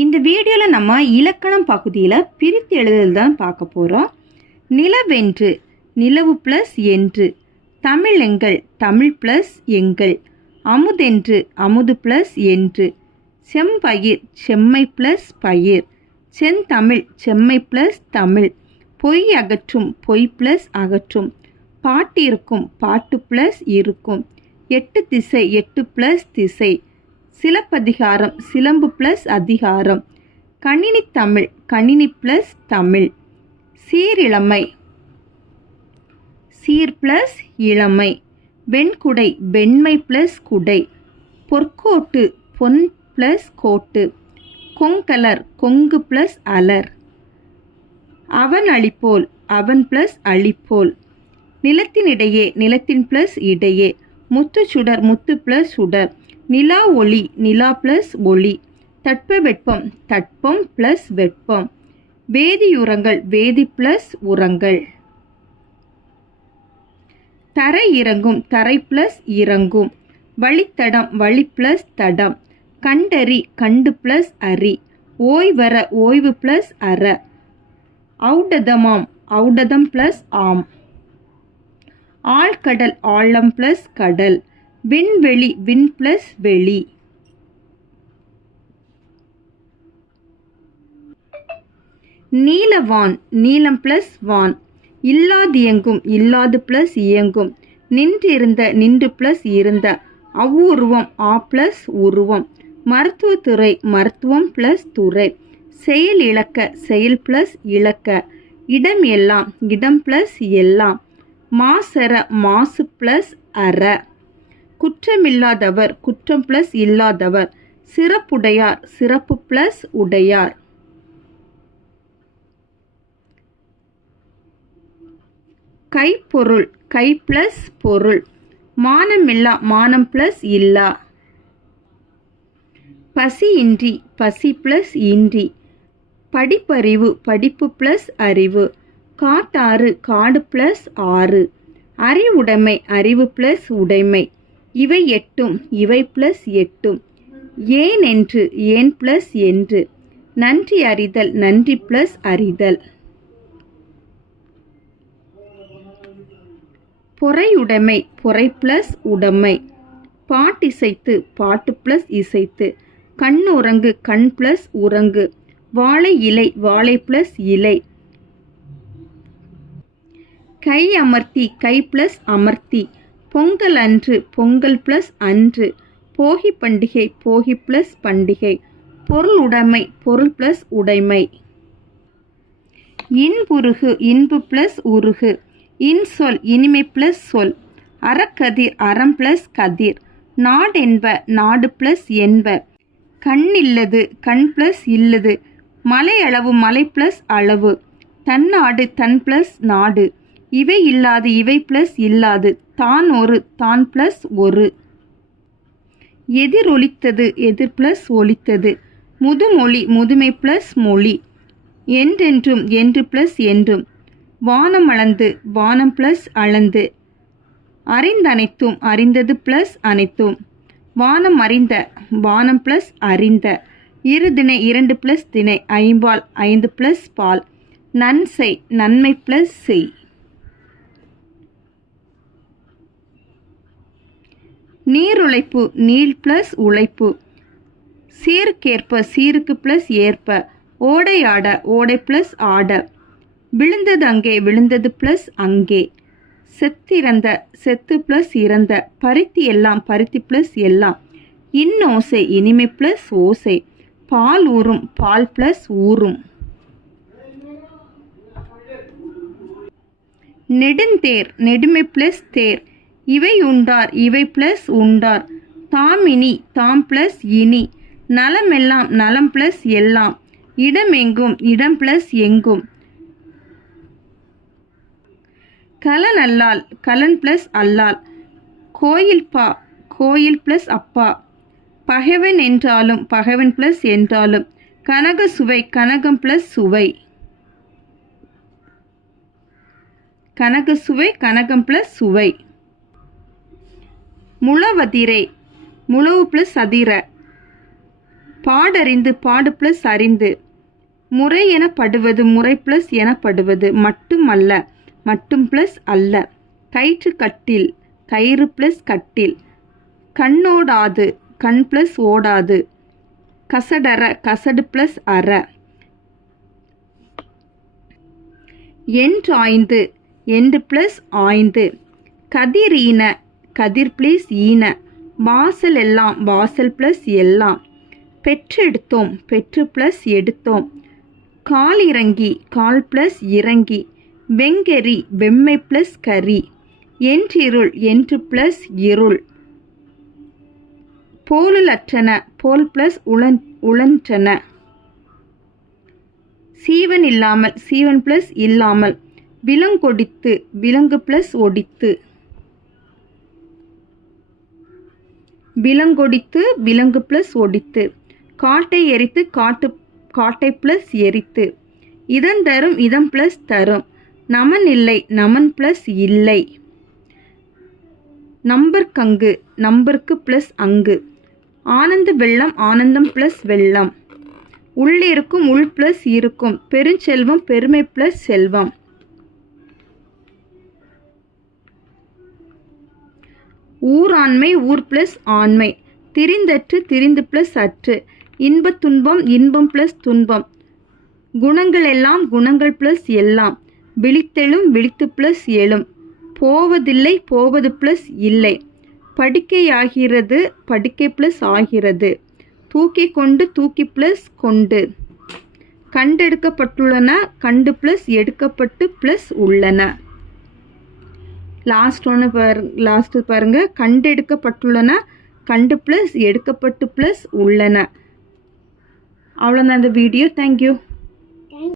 இந்த வீடியோவில் நம்ம இலக்கணம் பகுதியில் பிரித்து எழுதுதல் தான் பார்க்க போகிறோம். நிலவென்று, நிலவு ப்ளஸ் என்று. தமிழெங்கள், தமிழ் ப்ளஸ் எங்கள். அமுதென்று, அமுது ப்ளஸ் என்று. செம்பயிர், செம்மை ப்ளஸ் பயிர். செந்தமிழ், செம்மை ப்ளஸ் தமிழ். பொய் அகற்றும், பொய் ப்ளஸ் அகற்றும். பாட்டிருக்கும், பாட்டு ப்ளஸ் இருக்கும். எட்டு திசை, எட்டு ப்ளஸ் திசை. சிலப்பதிகாரம், சிலம்பு ப்ளஸ் அதிகாரம். கணினி தமிழ், கணினி ப்ளஸ் தமிழ். சீரிழமை, சீர் ப்ளஸ் இளமை. வெண்குடை, வெண்மை ப்ளஸ் குடை. பொற்கோட்டு, பொன் ப்ளஸ் கோட்டு. கொங்கலர், கொங்கு ப்ளஸ் அலர். அவன் அழிப்போல், அவன் ப்ளஸ் அழிப்போல். நிலத்தினிடையே, நிலத்தின் ப்ளஸ் இடையே. முத்து சுடர், முத்து ப்ளஸ் சுடர். நிலா ஒளி, நிலா ப்ளஸ் ஒளி. தட்பவெப்பம், தட்பம் ப்ளஸ் வெப்பம். வேதியுரங்கள், வேதி ப்ளஸ் உரங்கள். தரை இறங்கும், தரை ப்ளஸ் இறங்கும். வழித்தடம், வழி ப்ளஸ் தடம். கண்டறி, கண்டு ப்ளஸ் அறி. ஓய்வர, ஓய்வு ப்ளஸ் அற. ஔடதமாம், ஔடதம் ப்ளஸ் ஆம். ஆழ்கடல், ஆழம் ப்ளஸ் கடல். விண்வெளி, விண் ப்ளஸ் வெளி. நீலவான், நீலம் ப்ளஸ் வான். இல்லாதியங்கும், இல்லாது ப்ளஸ் இயங்கும். நின்றிருந்த, நின்று ப்ளஸ் இருந்த. அவ்வுருவம், ஆ ப்ளஸ் உருவம். மருத்துவத்துறை, மருத்துவம் ப்ளஸ் துறை. செயல் இழக்க, செயல் ப்ளஸ் இழக்க. இடம் எல்லாம், இடம் ப்ளஸ் எல்லாம். மாசற, மாசு ப்ளஸ் அற. குற்றமில்லாதவர், குற்றம் ப்ளஸ் இல்லாதவர். சிறப்புடையார், சிறப்பு ப்ளஸ் உடையார். கைப்பொருள், கை ப்ளஸ் பொருள். மானமில்லா, மானம் ப்ளஸ் இல்லா. பசியின்றி, பசி ப்ளஸ் இன்றி. படிப்பறிவு, படிப்பு ப்ளஸ் அறிவு. காட்டாறு, காடு ப்ளஸ் ஆறு. அறிவுடைமை, அறிவு ப்ளஸ் உடைமை. இவை எட்டும், இவை ப்ளஸ் எட்டும். ஏன் என்று, ஏன் ப்ளஸ் என்று. நன்றி அறிதல், நன்றி ப்ளஸ் அறிதல். பொறையுடைமை, பொறை ப்ளஸ் உடைமை. பாட்டிசைத்து, பாட்டு ப்ளஸ் இசைத்து. கண்ணுறங்கு, கண் ப்ளஸ் உறங்கு. வாழை இலை, வாழை ப்ளஸ் இலை. கை அமர்த்தி, கை ப்ளஸ் அமர்த்தி. பொங்கல் அன்று, பொங்கல் ப்ளஸ் அன்று. போகி பண்டிகை, போகி ப்ளஸ் பண்டிகை. பொருள் உடைமை, பொருள் ப்ளஸ் உடைமை. இன்புருகு, இன்பு ப்ளஸ் உருகு. இன்சொல், இனிமை ப்ளஸ் சொல். அறக்கதிர், அறம் ப்ளஸ் கதிர். நாடென்ப, நாடு ப்ளஸ் என்ப. கண்ணில்லது, கண் ப்ளஸ் இல்லது. மலை அளவு, மலை ப்ளஸ் அளவு. தன்னாடு, தன் ப்ளஸ் நாடு. இவை இல்லாது, இவை ப்ளஸ் இல்லாது. தான் ஒரு, தான் ப்ளஸ் ஒரு. எதிர் ஒலித்தது, எதிர் ப்ளஸ் ஒலித்தது. முதுமொழி, முதுமை ப்ளஸ் மொழி. என்றென்றும், என்று ப்ளஸ் என்றும். வானம் அளந்து, வானம் ப்ளஸ் அளந்து. அறிந்தனைத்தும், அறிந்தது ப்ளஸ் அனைத்தும். வானம் அறிந்த, வானம் ப்ளஸ் அறிந்த. இருதிணை, இரண்டு ப்ளஸ் திணை. ஐம்பால், ஐந்து ப்ளஸ் பால். நன்செய், நன்மை ப்ளஸ் செய். நீருழைப்பு, நீள் ப்ளஸ் உழைப்பு. சீருக்கேற்ப, சீருக்கு ப்ளஸ் ஏற்ப. ஓடையாட, ஓடை ப்ளஸ் ஆட. விழுந்தது அங்கே, விழுந்தது ப்ளஸ் அங்கே. செத்திறந்த, செத்து ப்ளஸ் இறந்த. பருத்தி எல்லாம், பருத்தி ப்ளஸ் எல்லாம். இன்னோசை, இனிமை ப்ளஸ் ஓசை. பால் ஊறும், பால் ப்ளஸ் ஊறும். நெடுந்தேர், நெடுமை ப்ளஸ் தேர். இவை உண்டார், இவை ப்ளஸ் உண்டார். தாமினி, தாம் ப்ளஸ் இனி. நலமெல்லாம், நலம் ப்ளஸ் எல்லாம். இடமெங்கும், இடம் ப்ளஸ் எங்கும். கலன் அல்லால், கலன் ப்ளஸ் அல்லால். கோயில் பா, கோயில் ப்ளஸ் அப்பா. பகைவன் என்றாலும், பகைவன் ப்ளஸ் என்றாலும். கனக சுவை, கனகம் ப்ளஸ் சுவை. கனக சுவை, கனகம் ப்ளஸ் சுவை. முழவதிரை, முழவு ப்ளஸ் அதிர. பாடறிந்து பாடு ப்ளஸ் அறிந்து. முறை எனப்படுவது முறை ப்ளஸ் எனப்படுவது மட்டுமல்ல மட்டும் ப்ளஸ் அல்ல. கயிற்று கட்டில் கயிறு ப்ளஸ் கட்டில். கண்ணோடாது கண் ப்ளஸ் ஓடாது. கசடற கசடு ப்ளஸ் அற. என்றாய்ந்து என்று ப்ளஸ் ஆய்ந்து. கதிர் ஈன கதிர் ப்ளஸ் ஈன. வாசல் எல்லாம் வாசல் ப்ளஸ் எல்லாம். பெற்றெடுத்தோம் பெற்று ப்ளஸ் எடுத்தோம். கால் இறங்கி கால் ப்ளஸ் இறங்கி. வெங்கெறி வெம்மை ப்ளஸ் கரி. என்றிருள் என்று ப்ளஸ் இருள். போலுலற்றன போல் ப்ளஸ் உழன்றன. சீவன் இல்லாமல் சீவன் ப்ளஸ் இல்லாமல். விலங்கொடித்து விலங்கு ப்ளஸ் ஒடித்து. விலங்கொடித்து விலங்கு ப்ளஸ் ஒடித்து. காட்டை எரித்து காட்டை ப்ளஸ் எரித்து. இதன் தரும் இதம் ப்ளஸ் தரும். நமன் இல்லை நமன் ப்ளஸ் இல்லை. நம்பர்க்கங்கு நம்பருக்கு ப்ளஸ் அங்கு. ஆனந்த வெள்ளம் ஆனந்தம் ப்ளஸ் வெள்ளம். உள்ளிருக்கும் உள் ப்ளஸ் இருக்கும். பெருஞ்செல்வம் பெருமை ப்ளஸ் செல்வம். ஊராண்மை ஊர் ப்ளஸ் ஆண்மை. திரிந்தற்று திரிந்து ப்ளஸ் அற்று. இன்பத் துன்பம் இன்பம் ப்ளஸ் துன்பம். குணங்கள் எல்லாம் குணங்கள் ப்ளஸ் எல்லாம். விழித்தெழும் விழித்து ப்ளஸ் எழும். போவதில்லை போவது ப்ளஸ் இல்லை. படிக்கையாகிறது படிக்கை ப்ளஸ் ஆகிறது. தூக்கி கொண்டு தூக்கி ப்ளஸ் கொண்டு. கண்டெடுக்கப்பட்டுள்ளன கண்டு ப்ளஸ் எடுக்கப்பட்டு ப்ளஸ் உள்ளன. லாஸ்ட் பாருங்க. கண்டெடுக்கப்பட்டுள்ளன கண்டு ப்ளஸ் எடுக்கப்பட்டு ப்ளஸ் உள்ளன. அவ்வளோதான் இந்த வீடியோ. தேங்க்யூ.